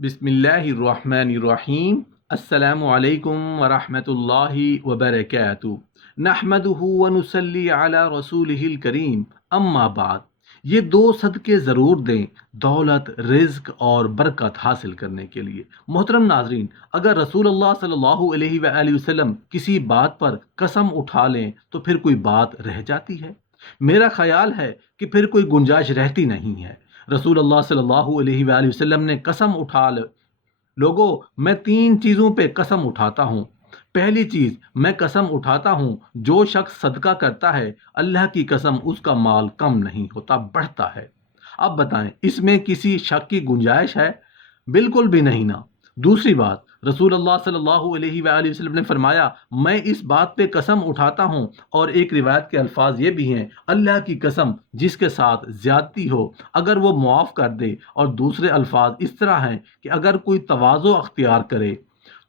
बिस्मिल्लाहिर्रहमानिर्रहीम। अस्सलामु अलैकुम वरहमतुल्लाहि वबरकातुहू। नहमदुहु व नुसल्ली अला रसूलिहिल करीम। अम्मा बाद। ये दो सदके ज़रूर दें दौलत, रिज़्क और बरकत हासिल करने के लिए। मोहतरम नाजरीन, अगर रसूलुल्लाह सल्लल्लाहु अलैहि वसल्लम किसी बात पर कसम उठा लें तो फिर कोई बात रह जाती है? मेरा ख्याल है कि फिर कोई गुंजाइश रहती नहीं है। रसूलुल्लाह सल्लल्लाहु अलैहि वसल्लम ने कसम उठा लोगों, मैं तीन चीज़ों पे कसम उठाता हूँ। पहली चीज़, मैं कसम उठाता हूँ जो शख्स सदका करता है अल्लाह की कसम उसका माल कम नहीं होता, बढ़ता है। अब बताएं, इसमें किसी शक की गुंजाइश है? बिल्कुल भी नहीं ना। दूसरी बात, रसूलुल्लाह सल्लल्लाहु अलैहि वसल्लम ने फरमाया, मैं इस बात पे कसम उठाता हूँ, और एक रिवायत के अल्फाज ये भी हैं, अल्लाह की कसम जिसके साथ ज्यादती हो अगर वो मुआफ़ कर दे। और दूसरे अल्फाज इस तरह हैं कि अगर कोई तवाज़ो अख्तियार करे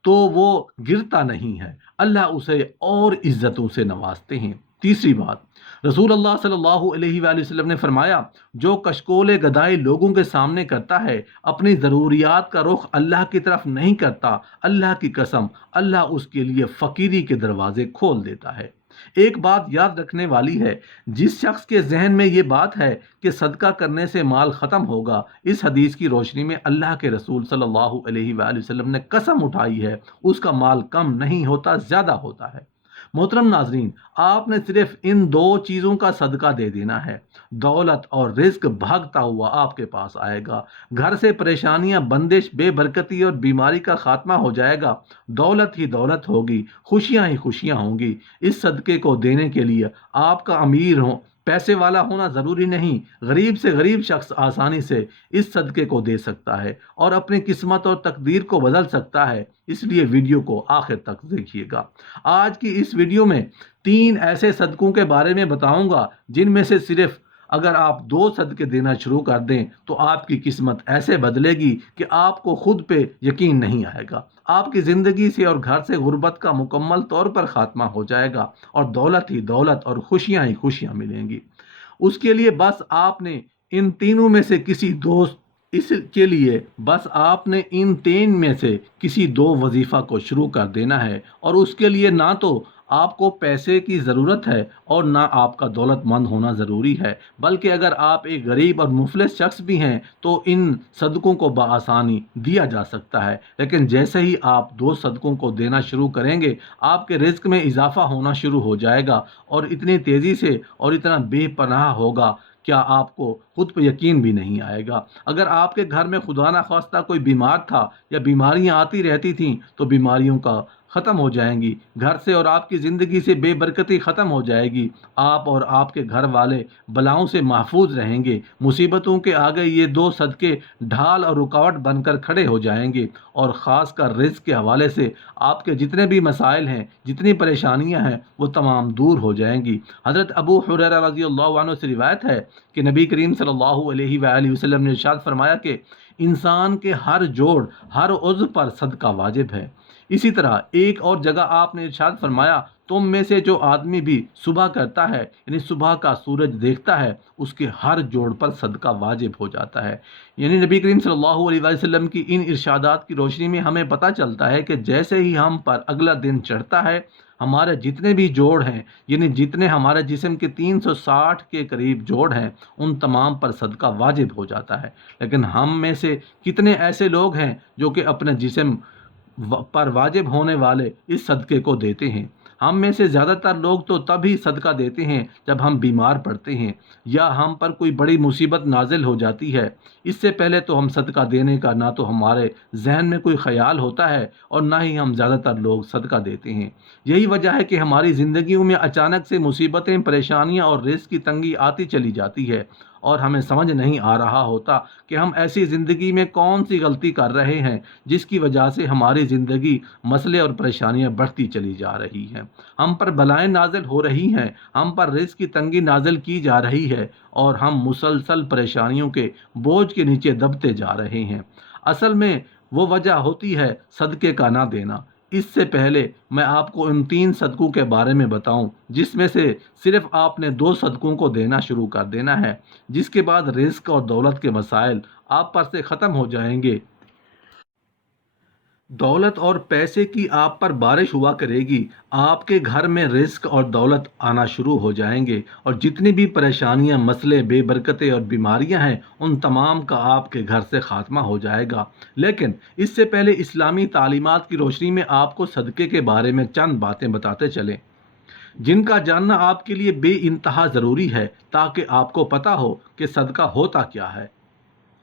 तो वो गिरता नहीं है, अल्लाह उसे और इज्जतों से नवाजते हैं। तीसरी बात, रसूलुल्लाह सल्लल्लाहु अलैहि वसल्लम ने फरमाया, जो कशकोल गदाई लोगों के सामने करता है, अपनी ज़रूरियात का रुख अल्लाह की तरफ नहीं करता, अल्लाह की कसम अल्लाह उसके लिए फ़कीरी के दरवाजे खोल देता है। एक बात याद रखने वाली है, जिस शख्स के जहन में ये बात है कि सदका करने से माल ख़त्म होगा, इस हदीस की रोशनी में अल्लाह के रसूल सल्लल्लाहु अलैहि वसल्लम ने कसम उठाई है, उसका माल कम नहीं होता, ज़्यादा होता है। मोहतरम नाजरीन, आपने सिर्फ इन दो चीज़ों का सदका दे देना है, दौलत और रिस्क भागता हुआ आपके पास आएगा। घर से परेशानियां, बंदिश, बेबरकती और बीमारी का खात्मा हो जाएगा। दौलत ही दौलत होगी, खुशियां ही खुशियां होंगी। इस सदके को देने के लिए आपका अमीर हो, पैसे वाला होना ज़रूरी नहीं। गरीब से गरीब शख्स आसानी से इस सदके को दे सकता है और अपनी किस्मत और तकदीर को बदल सकता है। इसलिए वीडियो को आखिर तक देखिएगा। आज की इस वीडियो में तीन ऐसे सदकों के बारे में बताऊंगा जिनमें से सिर्फ अगर आप दो सदके देना शुरू कर दें तो आपकी किस्मत ऐसे बदलेगी कि आपको खुद पे यकीन नहीं आएगा। आपकी ज़िंदगी से और घर से गुर्बत का मुकम्मल तौर पर खात्मा हो जाएगा और दौलत ही दौलत और खुशियां ही खुशियां मिलेंगी। उसके लिए बस आपने इन तीनों में से किसी दो इसके लिए बस आपने इन तीन में से किसी दो वजीफ़ा को शुरू कर देना है। और उसके लिए ना तो आपको पैसे की ज़रूरत है और ना आपका दौलतमंद होना ज़रूरी है, बल्कि अगर आप एक गरीब और मुफलिस शख्स भी हैं तो इन सदकों को बआसानी दिया जा सकता है। लेकिन जैसे ही आप दो सदकों को देना शुरू करेंगे, आपके रिज़्क में इजाफ़ा होना शुरू हो जाएगा और इतनी तेज़ी से और इतना बेपनाह होगा, क्या आपको खुद पर यकीन भी नहीं आएगा। अगर आपके घर में खुदा ना खास्ता कोई बीमार था या बीमारियां आती रहती थीं तो बीमारियों का ख़त्म हो जाएंगी, घर से और आपकी ज़िंदगी से बेबरकती ख़त्म हो जाएगी। आप और आपके घर वाले बलाओं से महफूज रहेंगे। मुसीबतों के आगे ये दो सदके ढाल और रुकावट बनकर खड़े हो जाएंगे और ख़ास कर रिज़्क के हवाले से आपके जितने भी मसाइल हैं, जितनी परेशानियां हैं, वो तमाम दूर हो जाएंगी। हज़रत अबू हुरैरा रज़ियल्लाहु अन्हु से रिवायत है कि नबी करीम सल्लल्लाहु अलैहि वसल्लम ने इरशाद फरमाया कि इंसान के हर जोड़, हर उज़्व पर सदका वाजिब है। इसी तरह एक और जगह आपने इरशाद फरमाया, तुम में से जो आदमी भी सुबह करता है, यानी सुबह का सूरज देखता है, उसके हर जोड़ पर सदका वाजिब हो जाता है। यानी नबी करीम सल्लल्लाहु अलैहि वसल्लम की इन इरशादात की रोशनी में हमें पता चलता है कि जैसे ही हम पर अगला दिन चढ़ता है, हमारे जितने भी जोड़ हैं, यानी जितने हमारे जिस्म के 360 के करीब जोड़ हैं, उन तमाम पर सदका वाजिब हो जाता है। लेकिन हम में से कितने ऐसे लोग हैं जो कि अपने जिस्म पर वाजिब होने वाले इस सदक़े को देते हैं? हम में से ज़्यादातर लोग तो तभी सदका देते हैं जब हम बीमार पड़ते हैं या हम पर कोई बड़ी मुसीबत नाजिल हो जाती है। इससे पहले तो हम सदका देने का ना तो हमारे जहन में कोई ख्याल होता है और ना ही हम ज़्यादातर लोग सदका देते हैं। यही वजह है कि हमारी ज़िंदगियों में अचानक से मुसीबतें, परेशानियां और रिज़्क की तंगी आती चली जाती है और हमें समझ नहीं आ रहा होता कि हम ऐसी ज़िंदगी में कौन सी गलती कर रहे हैं जिसकी वजह से हमारी ज़िंदगी मसले और परेशानियां बढ़ती चली जा रही हैं। हम पर बलाएं नाजिल हो रही हैं, हम पर रिज़्क की तंगी नाजिल की जा रही है और हम मुसलसल परेशानियों के बोझ के नीचे दबते जा रहे हैं। असल में वो वजह होती है सदक़े का ना देना। इससे पहले मैं आपको इन तीन सदकों के बारे में बताऊं जिसमें से सिर्फ आपने दो सदकों को देना शुरू कर देना है, जिसके बाद रिज़्क और दौलत के मसाइल आप पर से ख़त्म हो जाएंगे दौलत और पैसे की आप पर बारिश हुआ करेगी। आपके घर में रिस्क और दौलत आना शुरू हो जाएंगे और जितनी भी परेशानियां, मसले, बेबरकतें और बीमारियां हैं, उन तमाम का आपके घर से खात्मा हो जाएगा। लेकिन इससे पहले इस्लामी तालीमात की रोशनी में आपको सदक़े के बारे में चंद बातें बताते चलें, जिनका जानना आपके लिए बे इंतहा ज़रूरी है, ताकि आपको पता हो कि सदका होता क्या है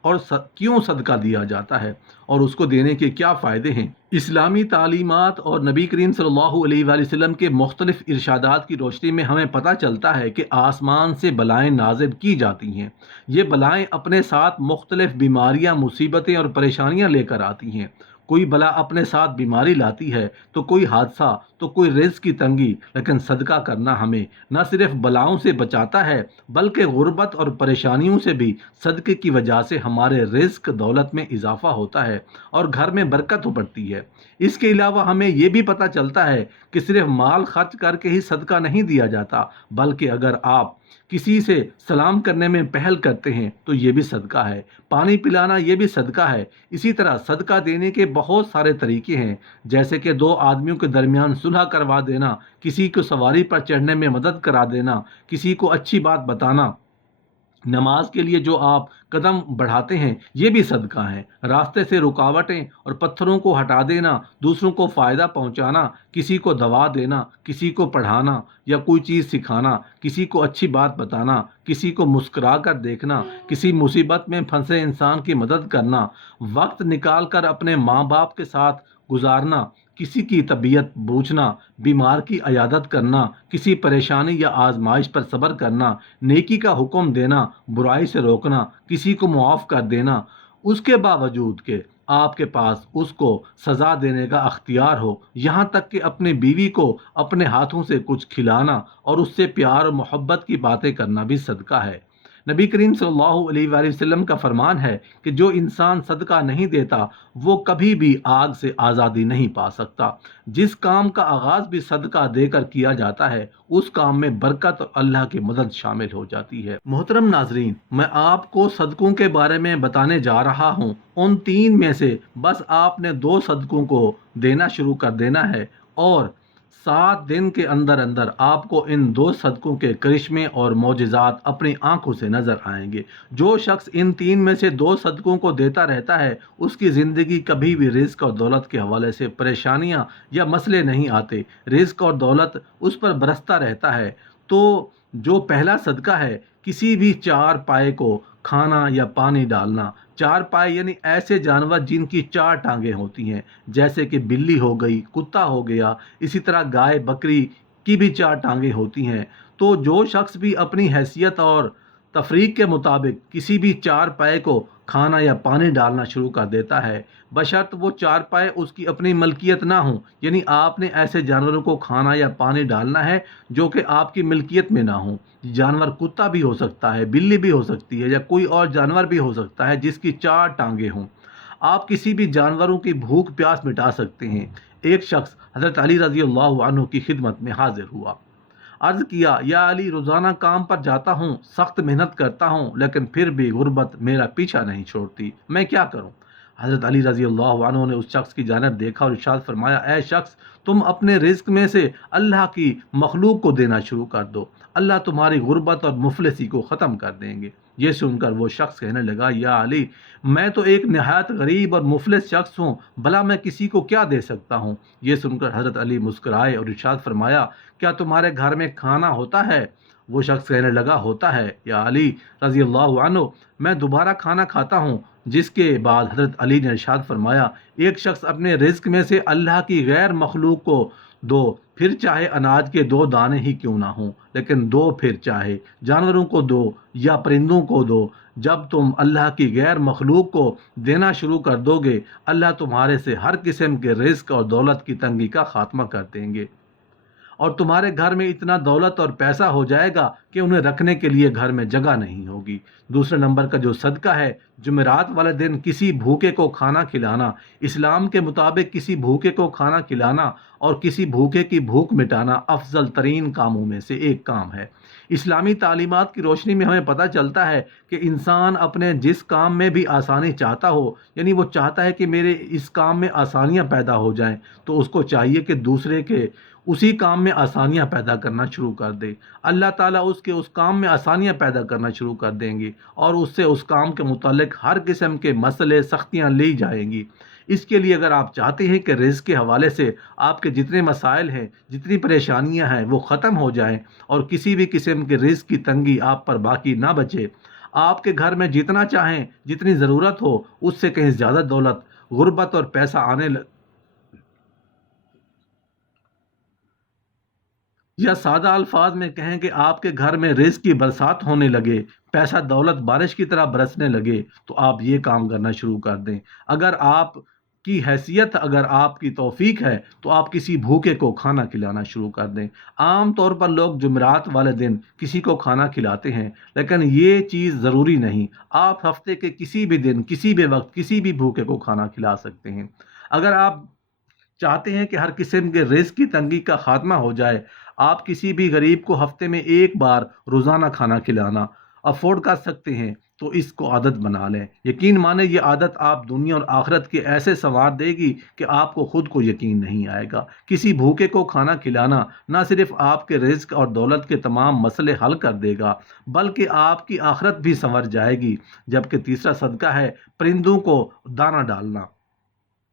और क्यों सदका दिया जाता है और उसको देने के क्या फ़ायदे हैं। इस्लामी तालीमात और नबी करीम सल्लल्लाहु अलैहि वसल्लम के मुख्तलिफ इरशादात की रोशनी में हमें पता चलता है कि आसमान से बलाएँ नाज़िल की जाती हैं। ये बलाएँ अपने साथ मुख्तलिफ बीमारियाँ, मुसीबतें और परेशानियाँ लेकर आती हैं। कोई बला अपने साथ बीमारी लाती है, तो कोई हादसा, तो कोई रिज़्क़ की तंगी। लेकिन सदका करना हमें न सिर्फ बलाओं से बचाता है, बल्कि गुर्बत और परेशानियों से भी सदक़े की वजह से हमारे रिज़्क़, दौलत में इजाफ़ा होता है और घर में बरकत बढ़ती है। इसके अलावा हमें ये भी पता चलता है कि सिर्फ माल खर्च करके ही सदका नहीं दिया जाता, बल्कि अगर आप किसी से सलाम करने में पहल करते हैं तो ये भी सदका है। पानी पिलाना ये भी सदका है। इसी तरह सदका देने के बहुत सारे तरीके हैं, जैसे कि दो आदमियों के दरमियान सुलह करवा देना, किसी को सवारी पर चढ़ने में मदद करा देना, किसी को अच्छी बात बताना, नमाज के लिए जो आप कदम बढ़ाते हैं ये भी सदका है। रास्ते से रुकावटें और पत्थरों को हटा देना, दूसरों को फ़ायदा पहुंचाना, किसी को दवा देना, किसी को पढ़ाना या कोई चीज़ सिखाना, किसी को अच्छी बात बताना, किसी को मुस्कुरा कर देखना, किसी मुसीबत में फंसे इंसान की मदद करना, वक्त निकाल कर अपने माँ बाप के साथ गुजारना, किसी की तबीयत पूछना, बीमार की अयादत करना, किसी परेशानी या आजमाइश पर सब्र करना, नेकी का हुक्म देना, बुराई से रोकना, किसी को मुआफ़ कर देना, उसके बावजूद कि आपके पास उसको सज़ा देने का अख्तियार हो। यहाँ तक कि अपनी बीवी को अपने हाथों से कुछ खिलाना और उससे प्यार और मोहब्बत की बातें करना भी सदका है। नबी करीम सल्लल्लाहु अलैहि वसल्लम का फरमान है कि जो इंसान सदका नहीं देता वो कभी भी आग से आज़ादी नहीं पा सकता। जिस काम का आगाज़ भी सदका देकर किया जाता है, उस काम में बरकत और अल्लाह की मदद शामिल हो जाती है। मोहतरम नाजरीन, मैं आपको सदकों के बारे में बताने जा रहा हूँ। उन तीन में से बस आपने दो सदकों को देना शुरू कर देना है और 7 दिन के अंदर अंदर आपको इन दो सदकों के करिश्मे और मोजज़ात अपनी आंखों से नजर आएंगे। जो शख्स इन तीन में से दो सदकों को देता रहता है, उसकी ज़िंदगी कभी भी रिज़्क़ और दौलत के हवाले से परेशानियां या मसले नहीं आते। रिज़्क़ और दौलत उस पर बरसता रहता है। तो जो पहला सदका है, किसी भी चार पाए को खाना या पानी डालना। चार पाए यानी ऐसे जानवर जिनकी चार टांगें होती हैं, जैसे कि बिल्ली हो गई, कुत्ता हो गया, इसी तरह गाय बकरी की भी चार टांगें होती हैं। तो जो शख्स भी अपनी हैसियत और तफरीक के मुताबिक किसी भी चार पाए को खाना या पानी डालना शुरू कर देता है, बशर्त वो चार पाए उसकी अपनी मलकियत ना हो, यानी आपने ऐसे जानवरों को खाना या पानी डालना है जो कि आपकी मिल्कियत में ना हो। जानवर कुत्ता भी हो सकता है, बिल्ली भी हो सकती है या कोई और जानवर भी हो सकता है जिसकी चार टांगे हों। आप किसी भी जानवरों की भूख प्यास मिटा सकते हैं। एक शख्स हज़रत अली रज़ी अल्लाह अन्हु की खिदमत में हाजिर हुआ। अर्ज़ किया, या अली, रोज़ाना काम पर जाता हूँ, सख्त मेहनत करता हूँ, लेकिन फिर भी गुर्बत मेरा पीछा नहीं छोड़ती, मैं क्या करूँ? हज़रत अली रज़ी अल्लाह अन्हु ने उस शख्स की जानिब देखा और इरशाद फरमाया, ऐ शख्स, तुम अपने रिज़्क़ में से अल्लाह की मखलूक को देना शुरू कर दो, अल्लाह तुम्हारी गुर्बत और मुफलिसी को ख़त्म कर देंगे। ये सुनकर वो शख्स कहने लगा, या अली, मैं तो एक नहायत गरीब और मुफलिस शख्स हूँ, भला मैं किसी को क्या दे सकता हूँ? ये सुनकर हज़रत अली मुस्कुराए और इरशाद फरमाया, क्या तुम्हारे घर में खाना होता है? वो शख्स कहने लगा, होता है या अली रज़ी अल्लाह अन्हु, मैं दोबारा खाना खाता हूँ। जिसके बाद हज़रत अली ने इरशाद फरमाया, एक शख्स अपने रिज़्क़ में से अल्लाह की गैर मखलूक को दो, फिर चाहे अनाज के दो दाने ही क्यों ना हों, लेकिन दो, फिर चाहे जानवरों को दो या परिंदों को दो। जब तुम अल्लाह की गैर मखलूक को देना शुरू कर दोगे, अल्लाह तुम्हारे से हर किस्म के रिज़्क़ और दौलत की तंगी का खात्मा कर देंगे और तुम्हारे घर में इतना दौलत और पैसा हो जाएगा کہ انہیں رکھنے کے لیے گھر میں جگہ نہیں ہوگی۔ دوسرے نمبر کا جو صدقہ ہے، جمعرات والے دن کسی بھوکے کو کھانا کھلانا، اسلام کے مطابق کسی بھوکے کو کھانا کھلانا اور کسی بھوکے کی بھوک مٹانا افضل ترین کاموں میں سے ایک کام ہے۔ اسلامی تعلیمات کی روشنی میں ہمیں پتہ چلتا ہے کہ انسان اپنے جس کام میں بھی آسانی چاہتا ہو، یعنی وہ چاہتا ہے کہ میرے اس کام میں آسانیاں پیدا ہو جائیں، تو اس کو چاہیے کہ دوسرے کے اسی کام میں آسانیاں پیدا کرنا شروع کر دے۔ اللہ تعالیٰ اس کے اس کام میں آسانیاں پیدا کرنا شروع کر دیں گے اور اس سے اس کام کے متعلق ہر قسم کے مسئلے سختیاں لی جائیں گی۔ اس کے لیے اگر آپ چاہتے ہیں کہ رزق کے حوالے سے آپ کے جتنے مسائل ہیں، جتنی پریشانیاں ہیں وہ ختم ہو جائیں اور کسی بھی قسم کے رزق کی تنگی آپ پر باقی نہ بچے، آپ کے گھر میں جتنا چاہیں، جتنی ضرورت ہو، اس سے کہیں زیادہ دولت، غربت اور پیسہ آنے یا سادہ الفاظ میں کہیں کہ آپ کے گھر میں رزق کی برسات ہونے لگے، پیسہ دولت بارش کی طرح برسنے لگے، تو آپ یہ کام کرنا شروع کر دیں۔ اگر آپ کی حیثیت، اگر آپ کی توفیق ہے تو آپ کسی بھوکے کو کھانا کھلانا شروع کر دیں۔ عام طور پر لوگ جمعرات والے دن کسی کو کھانا کھلاتے ہیں، لیکن یہ چیز ضروری نہیں۔ آپ ہفتے کے کسی بھی دن، کسی بھی وقت، کسی بھی بھوکے کو کھانا کھلا سکتے ہیں۔ اگر آپ چاہتے ہیں کہ ہر قسم کے رزق کی تنگی کا خاتمہ ہو جائے، آپ کسی بھی غریب کو ہفتے میں ایک بار روزانہ کھانا کھلانا افورڈ کر سکتے ہیں تو اس کو عادت بنا لیں۔ یقین مانیں یہ عادت آپ دنیا اور آخرت کے ایسے سنوار دے گی کہ آپ کو خود کو یقین نہیں آئے گا۔ کسی بھوکے کو کھانا کھلانا نہ صرف آپ کے رزق اور دولت کے تمام مسئلے حل کر دے گا، بلکہ آپ کی آخرت بھی سنور جائے گی۔ جبکہ تیسرا صدقہ ہے پرندوں کو دانہ ڈالنا۔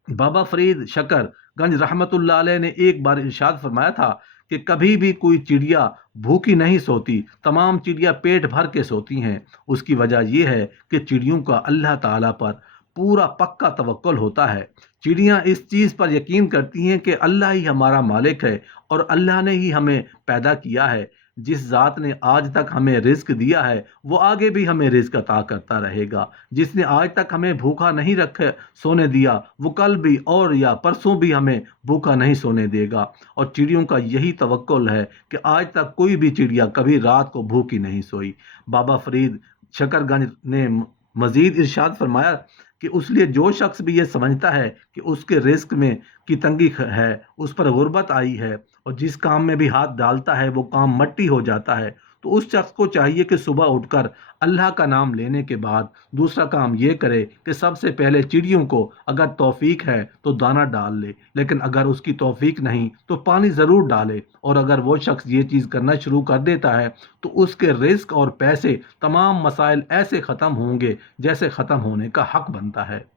بابا فرید شکر گنج رحمت اللہ علیہ نے ایک بار ارشاد فرمایا تھا کہ کبھی بھی کوئی چڑیا بھوکی نہیں سوتی، تمام چڑیا پیٹ بھر کے سوتی ہیں۔ اس کی وجہ یہ ہے کہ چڑیوں کا اللہ تعالیٰ پر پورا پکا توکل ہوتا ہے۔ چڑیاں اس چیز پر یقین کرتی ہیں کہ اللہ ہی ہمارا مالک ہے اور اللہ نے ہی ہمیں پیدا کیا ہے۔ جس ذات نے آج تک ہمیں رزق دیا ہے وہ آگے بھی ہمیں رزق عطا کرتا رہے گا۔ جس نے آج تک ہمیں بھوکا نہیں رکھے سونے دیا، وہ کل بھی اور یا پرسوں بھی ہمیں بھوکا نہیں سونے دے گا۔ اور چڑیوں کا یہی توکل ہے کہ آج تک کوئی بھی چڑیا کبھی رات کو بھوکی نہیں سوئی۔ بابا فرید شکر گنج نے مزید ارشاد فرمایا کہ اس لیے جو شخص بھی یہ سمجھتا ہے کہ اس کے رزق میں کی تنگی ہے، اس پر غربت آئی ہے اور جس کام میں بھی ہاتھ ڈالتا ہے وہ کام مٹی ہو جاتا ہے، تو اس شخص کو چاہیے کہ صبح اٹھ کر اللہ کا نام لینے کے بعد دوسرا کام یہ کرے کہ سب سے پہلے چڑیوں کو اگر توفیق ہے تو دانہ ڈال لے، لیکن اگر اس کی توفیق نہیں تو پانی ضرور ڈالے۔ اور اگر وہ شخص یہ چیز کرنا شروع کر دیتا ہے تو اس کے رزق اور پیسے، تمام مسائل ایسے ختم ہوں گے جیسے ختم ہونے کا حق بنتا ہے۔